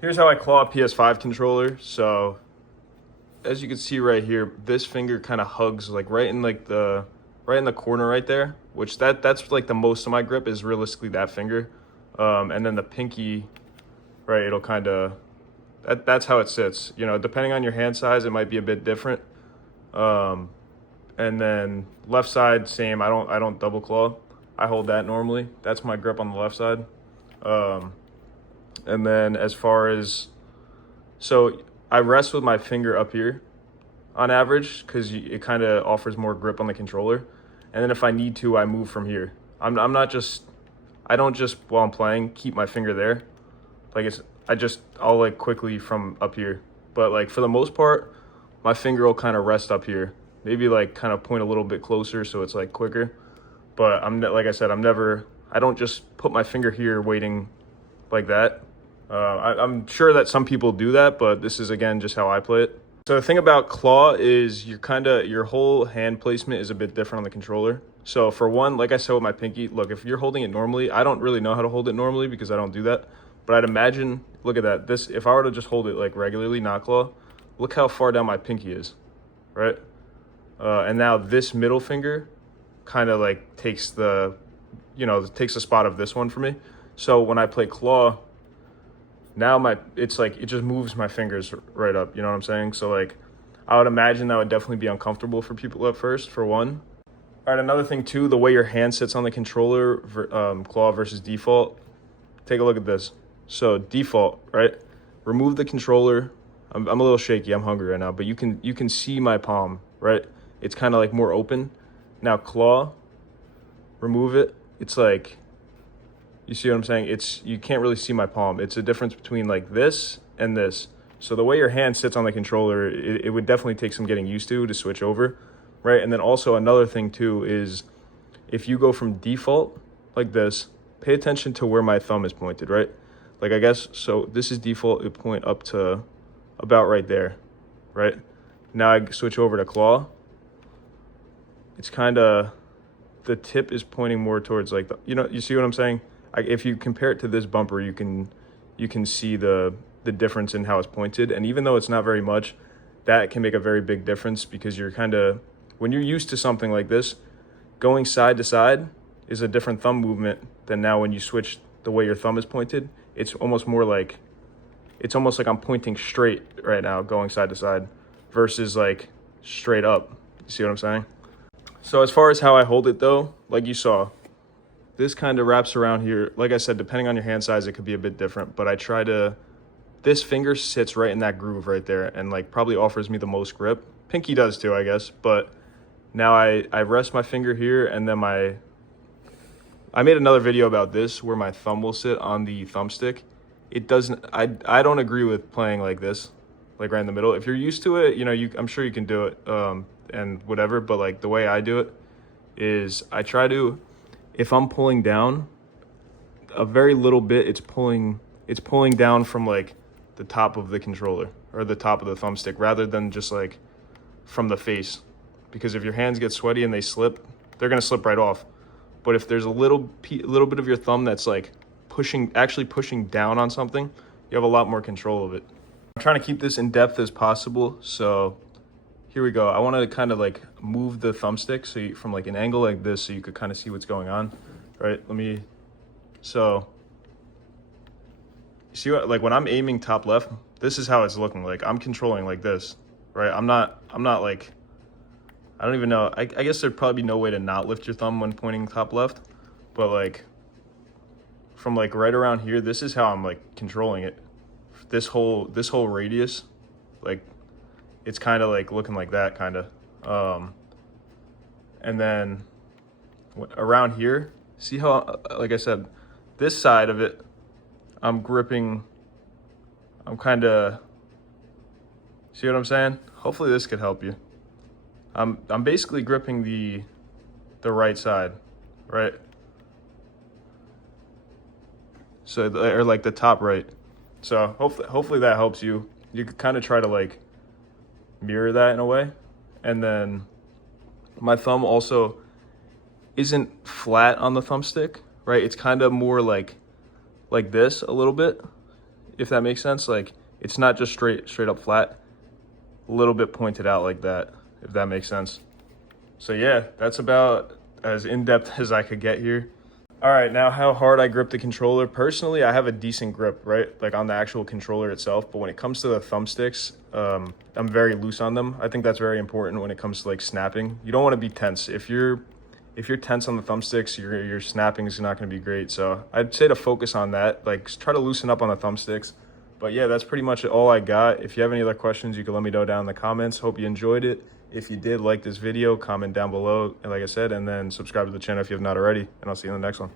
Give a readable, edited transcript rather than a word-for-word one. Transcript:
Here's how I claw a PS5 controller. So as you can see right here, this finger kind of hugs like right in the corner right there, which that's like the most of my grip is realistically that finger. And then the pinky, right, it'll kind of, that's how it sits. You know, depending on your hand size, it might be a bit different. And then left side, same. I don't double claw. I hold that normally. That's my grip on the left side. And then as far as, so I rest with my finger up here on average because it kind of offers more grip on the controller. And then if I need to, I move from here. I don't just while I'm playing keep my finger there. Like I'll like quickly from up here. But like for the most part, my finger will kind of rest up here. Maybe like kind of point a little bit closer so it's like quicker. But like I said, I don't just put my finger here waiting like that. I'm sure that some people do that, but this is again just how I play it. So the thing about claw is your whole hand placement is a bit different on the controller. So for one, like I said with my pinky, look, if you're holding it normally, I don't really know how to hold it normally because I don't do that. But I'd imagine, look at that. If I were to just hold it like regularly, not claw, look how far down my pinky is, right? And now this middle finger kind of like takes the spot of this one for me. So when I play claw, now it's like it just moves my fingers right up, you know what I'm saying? So like I would imagine that would definitely be uncomfortable for people at first, for one. All right, another thing too, the way your hand sits on the controller, claw versus default. Take a look at this. So default, right? Remove the controller. I'm a little shaky, I'm hungry right now, but you can see my palm, right? It's kind of like more open. Now claw, remove it. It's like, you see what I'm saying? You can't really see my palm. It's a difference between like this and this. So the way your hand sits on the controller, it would definitely take some getting used to switch over, right? And then also another thing too is if you go from default like this, pay attention to where my thumb is pointed, right? Like I guess, so this is default, it point up to about right there, right? Now I switch over to claw. It's kind of, the tip is pointing more towards like, you see what I'm saying? If you compare it to this bumper, you can see the difference in how it's pointed. And even though it's not very much, that can make a very big difference because when you're used to something like this, going side to side is a different thumb movement than now when you switch the way your thumb is pointed. It's almost like I'm pointing straight right now, going side to side versus like straight up. You see what I'm saying? So as far as how I hold it though, like you saw, this kind of wraps around here. Like I said, depending on your hand size, it could be a bit different, but this finger sits right in that groove right there and like probably offers me the most grip. Pinky does too, I guess, but now I rest my finger here and then I made another video about this where my thumb will sit on the thumbstick. It doesn't, I don't agree with playing like this, like right in the middle. If you're used to it, I'm sure you can do it and whatever, but like the way I do it is I try to, if I'm pulling down a very little bit, it's pulling down from like the top of the controller or the top of the thumbstick rather than just like from the face. Because if your hands get sweaty and they slip, they're gonna slip right off. But if there's a little bit of your thumb that's like actually pushing down on something, you have a lot more control of it. I'm trying to keep this in depth as possible, so here we go. I want to kind of like move the thumbstick from like an angle like this so you could kind of see what's going on, right? So you see what, like when I'm aiming top left, this is how it's looking like. I'm controlling like this, right? I'm not like, I don't even know. I guess there'd probably be no way to not lift your thumb when pointing top left, but like from like right around here, this is how I'm like controlling it. This whole radius, like it's kind of like looking like that kind of. And then around here, see how, like I said, this side of it, I'm gripping, I'm kind of, see what I'm saying? Hopefully this could help you. I'm basically gripping the right side, right? So, or like the top right. So hopefully that helps you. You could kind of try to like mirror that in a way. And then my thumb also isn't flat on the thumbstick, right? It's kind of more like this a little bit. if that makes sense. Like, it's not just straight up flat, a little bit pointed out like that, if that makes sense. So yeah, that's about as in-depth as I could get here. All right, now how hard I grip the controller. Personally, I have a decent grip, right? Like on the actual controller itself, but when it comes to the thumbsticks, I'm very loose on them. I think that's very important when it comes to like snapping. You don't want to be tense. If you're tense on the thumbsticks, your snapping is not going to be great. So I'd say to focus on that, like try to loosen up on the thumbsticks. But yeah, that's pretty much all I got. If you have any other questions, you can let me know down in the comments. Hope you enjoyed it. If you did, like this video, comment down below, and like I said, and then subscribe to the channel if you have not already, and I'll see you in the next one.